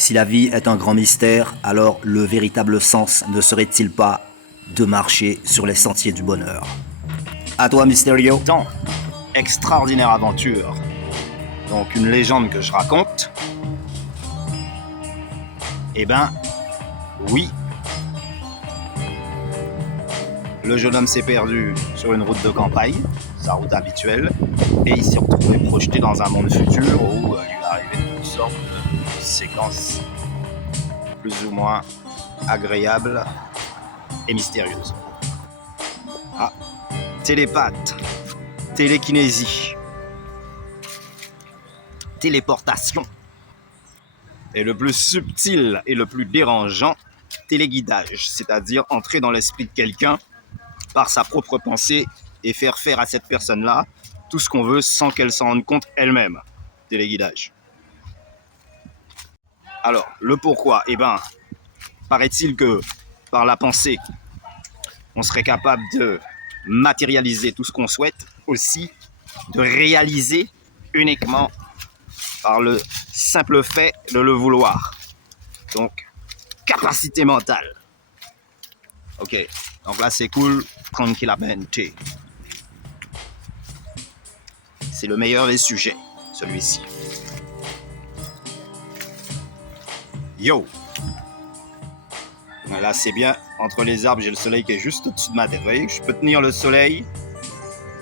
Si la vie est un grand mystère, alors le véritable sens ne serait-il pas de marcher sur les sentiers du bonheur? À toi, Mysterio. Dans Extraordinaire Aventure, donc une légende que je raconte, eh ben, oui, le jeune homme s'est perdu sur une route de campagne, sa route habituelle, et il s'est retrouvé projeté dans un monde futur où il lui arrivait toutes sortes de séquences plus ou moins agréables et mystérieuses. Ah, télépathe, télékinésie, téléportation, et le plus subtil et le plus dérangeant, téléguidage, c'est-à-dire entrer dans l'esprit de quelqu'un par sa propre pensée et faire à cette personne-là tout ce qu'on veut sans qu'elle s'en rende compte elle-même. Téléguidage. Alors, le pourquoi, eh ben, paraît-il que par la pensée, on serait capable de matérialiser tout ce qu'on souhaite, aussi de réaliser uniquement par le simple fait de le vouloir. Donc, capacité mentale. Ok, donc là c'est cool, tranquillamente. C'est le meilleur des sujets, celui-ci. Yo! Là c'est bien, entre les arbres j'ai le soleil qui est juste au-dessus de ma tête. Vous voyez, je peux tenir le soleil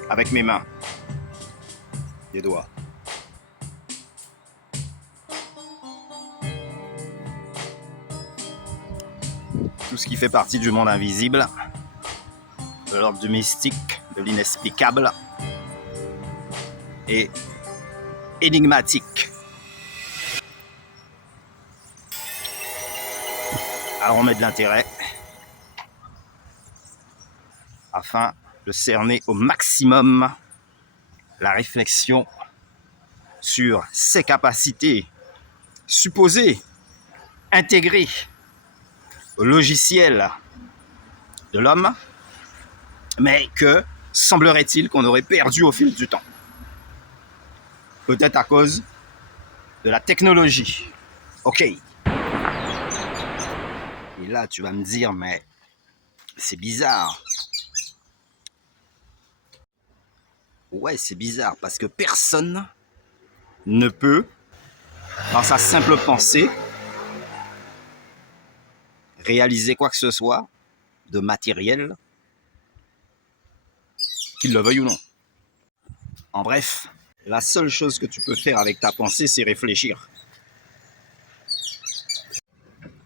avec mes mains. Les doigts. Tout ce qui fait partie du monde invisible, de l'ordre du mystique, de l'inexplicable et énigmatique. Alors on met de l'intérêt afin de cerner au maximum la réflexion sur ses capacités supposées, intégrées au logiciel de l'homme, mais que semblerait-il qu'on aurait perdu au fil du temps. Peut-être à cause de la technologie. Ok. Et là, tu vas me dire, mais c'est bizarre. Ouais, c'est bizarre, parce que personne ne peut, par sa simple pensée, réaliser quoi que ce soit de matériel, qu'il le veuille ou non. En bref, la seule chose que tu peux faire avec ta pensée, c'est réfléchir.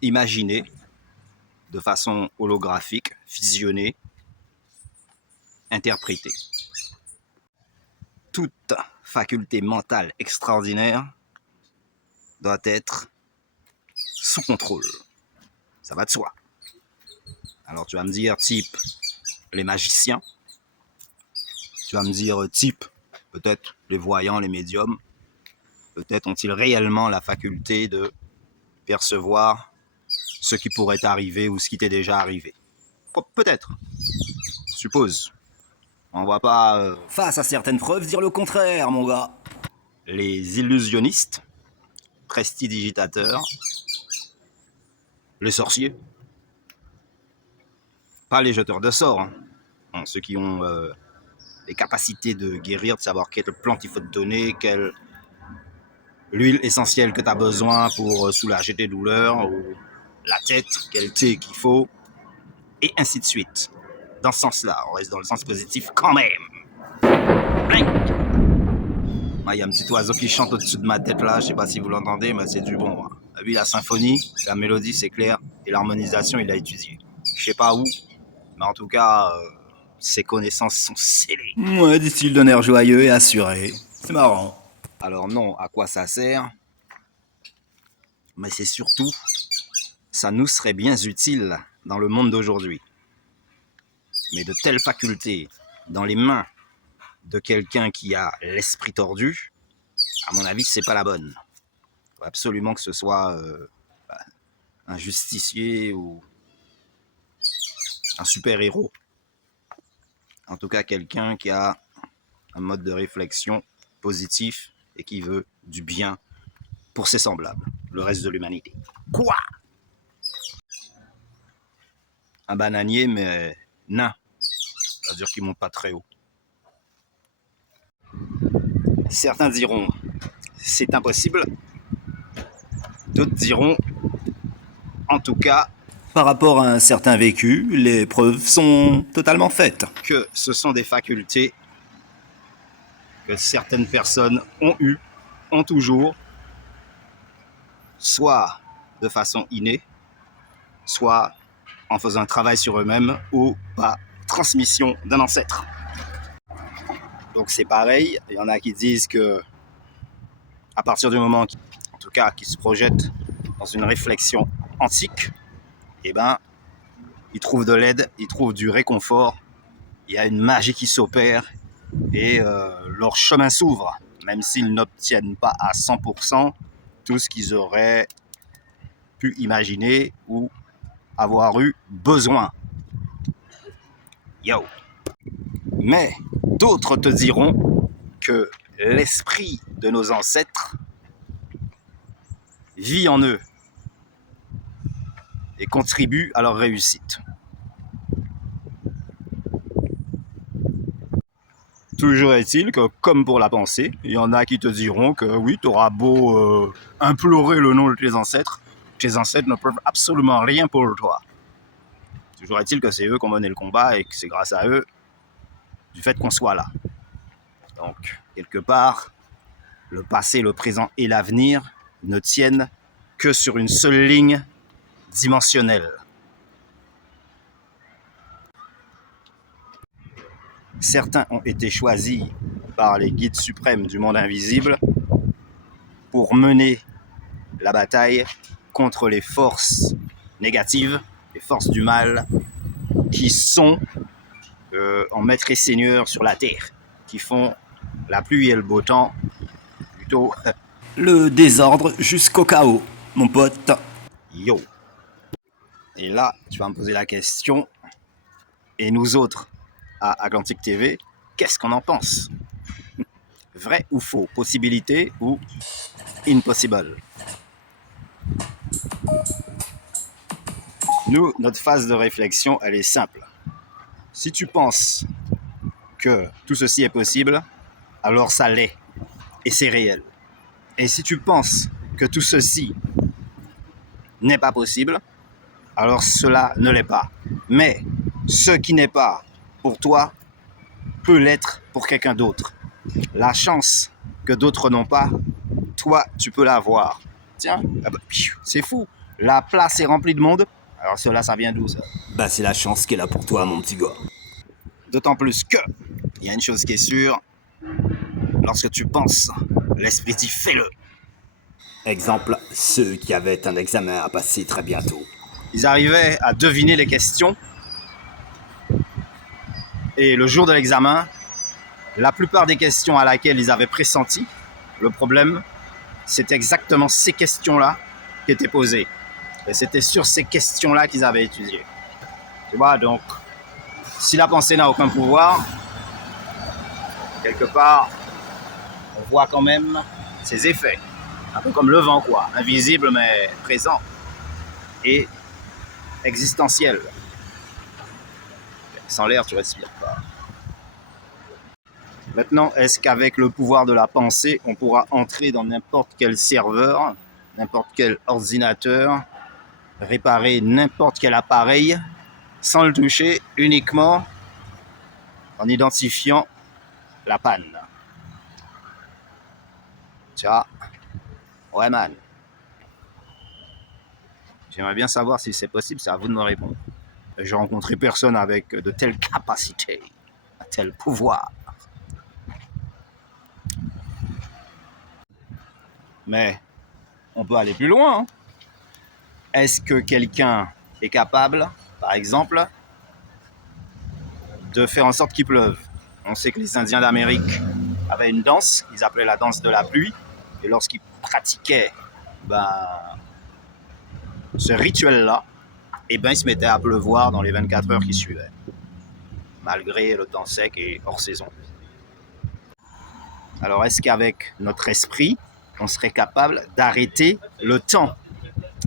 Imaginer de façon holographique, fusionner, interpréter. Toute faculté mentale extraordinaire doit être sous contrôle. Ça va de soi. Alors tu vas me dire type les magiciens, tu vas me dire type peut-être les voyants, les médiums, peut-être ont-ils réellement la faculté de percevoir ce qui pourrait arriver ou ce qui t'est déjà arrivé. Peut-être, suppose. On va pas... Face à certaines preuves, dire le contraire, mon gars. Les illusionnistes, prestidigitateurs, les sorciers, pas les jeteurs de sorts, hein. Bon, ceux qui ont les capacités de guérir, de savoir quelle plante il faut te donner, quelle l'huile essentielle que tu as besoin pour soulager tes douleurs, ou la tête, quel thé qu'il faut, et ainsi de suite. Dans ce sens-là, on reste dans le sens positif quand même. Bling! Il y a un petit oiseau qui chante au-dessus de ma tête là, je sais pas si vous l'entendez, mais c'est du bon. Lui, la symphonie, la mélodie c'est clair, et l'harmonisation il a étudié. Je sais pas où, mais en tout cas, ses connaissances sont scellées. Ouais, dit-il d'un air joyeux et assuré. C'est marrant. Alors non, à quoi ça sert? Mais c'est surtout, ça nous serait bien utile dans le monde d'aujourd'hui. Mais de telles facultés dans les mains de quelqu'un qui a l'esprit tordu, à mon avis, c'est pas la bonne. Il faut absolument que ce soit un justicier ou un super-héros. En tout cas, quelqu'un qui a un mode de réflexion positif et qui veut du bien pour ses semblables, le reste de l'humanité. Quoi? Un bananier, mais nain. C'est-à-dire qu'il ne monte pas très haut. Certains diront c'est impossible. D'autres diront, en tout cas, Par rapport à un certain vécu, les preuves sont totalement faites. que ce sont des facultés que certaines personnes ont eues, ont toujours, soit de façon innée, soit en faisant un travail sur eux-mêmes ou par transmission d'un ancêtre. Donc c'est pareil, il y en a qui disent que à partir du moment en tout cas qui se projettent dans une réflexion antique, eh ben ils trouvent de l'aide, ils trouvent du réconfort, il y a une magie qui s'opère et leur chemin s'ouvre, même s'ils n'obtiennent pas à 100% tout ce qu'ils auraient pu imaginer ou avoir eu besoin. Yo. Mais d'autres te diront que l'esprit de nos ancêtres vit en eux et contribue à leur réussite. Toujours est-il que, comme pour la pensée, il y en a qui te diront que oui, tu auras beau implorer le nom de tes ancêtres ne peuvent absolument rien pour toi. Toujours est-il que c'est eux qui ont mené le combat et que c'est grâce à eux du fait qu'on soit là. Donc, quelque part, le passé, le présent et l'avenir ne tiennent que sur une seule ligne dimensionnelle. Certains ont été choisis par les guides suprêmes du monde invisible pour mener la bataille contre les forces négatives, les forces du mal, qui sont en maître et seigneur sur la terre, qui font la pluie et le beau temps, plutôt Le désordre jusqu'au chaos, mon pote. yo. Et là, tu vas me poser la question, et nous autres, à Atlantique TV, qu'est-ce qu'on en pense? Vrai ou faux? Possibilité ou impossible? Nous, notre phase de réflexion, elle est simple. Si tu penses que tout ceci est possible, alors ça l'est. Et c'est réel. Et si tu penses que tout ceci n'est pas possible, alors cela ne l'est pas. Mais ce qui n'est pas pour toi peut l'être pour quelqu'un d'autre. La chance que d'autres n'ont pas, toi, tu peux l'avoir. Tiens, c'est fou. La place est remplie de monde. Alors cela, ça vient d'où, ça? Bah c'est la chance qui est là pour toi, mon petit gars. D'autant plus que, il y a une chose qui est sûre, lorsque tu penses, l'esprit dit fais-le. Exemple, ceux qui avaient un examen à passer très bientôt. Ils arrivaient à deviner les questions. Et le jour de l'examen, la plupart des questions à laquelle ils avaient pressenti le problème, c'est exactement ces questions-là qui étaient posées. Et c'était sur ces questions-là qu'ils avaient étudié. Tu vois, donc, si la pensée n'a aucun pouvoir, quelque part, on voit quand même ses effets. Un peu comme le vent, quoi. Invisible, mais présent. Et existentiel. Sans l'air, tu respires pas. Maintenant, est-ce qu'avec le pouvoir de la pensée, on pourra entrer dans n'importe quel serveur, n'importe quel ordinateur, réparer n'importe quel appareil, sans le toucher, uniquement en identifiant la panne? Tiens, ouais man. J'aimerais bien savoir si c'est possible, c'est à vous de me répondre. J'ai rencontré personne avec de telles capacités, un tel pouvoir. Mais on peut aller plus loin. Hein. Est-ce que quelqu'un est capable, par exemple, de faire en sorte qu'il pleuve? On sait que les Indiens d'Amérique avaient une danse, ils appelaient la danse de la pluie, et lorsqu'ils pratiquaient ce rituel-là, et ben, il se mettait à pleuvoir dans les 24 heures qui suivaient, malgré le temps sec et hors saison. Alors, est-ce qu'avec notre esprit, on serait capable d'arrêter le temps.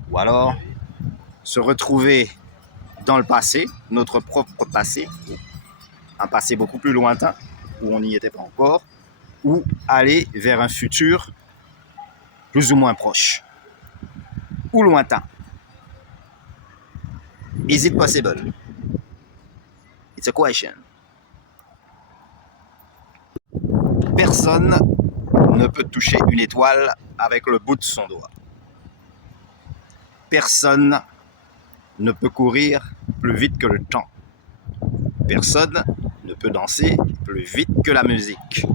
Ou alors se retrouver dans le passé, notre propre passé, un passé beaucoup plus lointain, où on n'y était pas encore, ou aller vers un futur plus ou moins proche, ou lointain. Is it possible? It's a question. Personne ne peut toucher une étoile avec le bout de son doigt. Personne ne peut courir plus vite que le temps. Personne ne peut danser plus vite que la musique.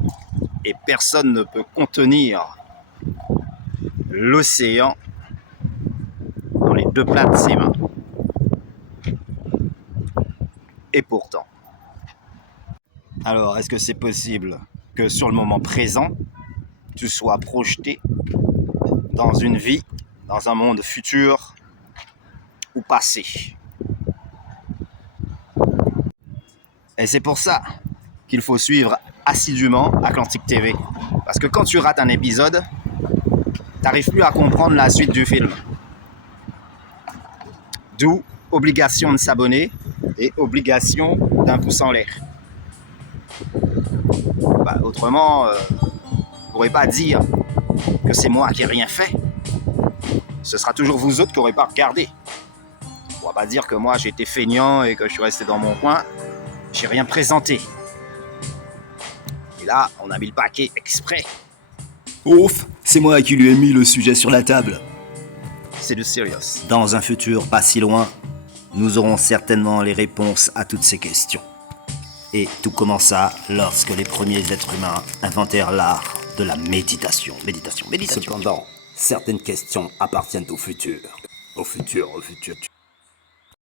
Et personne ne peut contenir l'océan dans les deux plats de ses mains. Et pourtant. Alors, est-ce que c'est possible que sur le moment présent, tu sois projeté dans une vie, dans un monde futur ou passé? Et c'est pour ça qu'il faut suivre assidûment Atlantique TV. Parce que quand tu rates un épisode, tu n'arrives plus à comprendre la suite du film. D'où obligation de s'abonner et obligation d'un pouce en l'air. Autrement, vous ne pourrez pas dire que c'est moi qui n'ai rien fait. Ce sera toujours vous autres qui n'aurez pas regardé. On ne va pas dire que moi j'ai été feignant et que je suis resté dans mon coin. J'ai rien présenté. Et là, on a mis le paquet exprès. Ouf, c'est moi qui lui ai mis le sujet sur la table. C'est du serious. Dans un futur pas si loin, nous aurons certainement les réponses à toutes ces questions. Et tout commença lorsque les premiers êtres humains inventèrent l'art de la méditation. Méditation. Cependant, certaines questions appartiennent au futur. Au futur.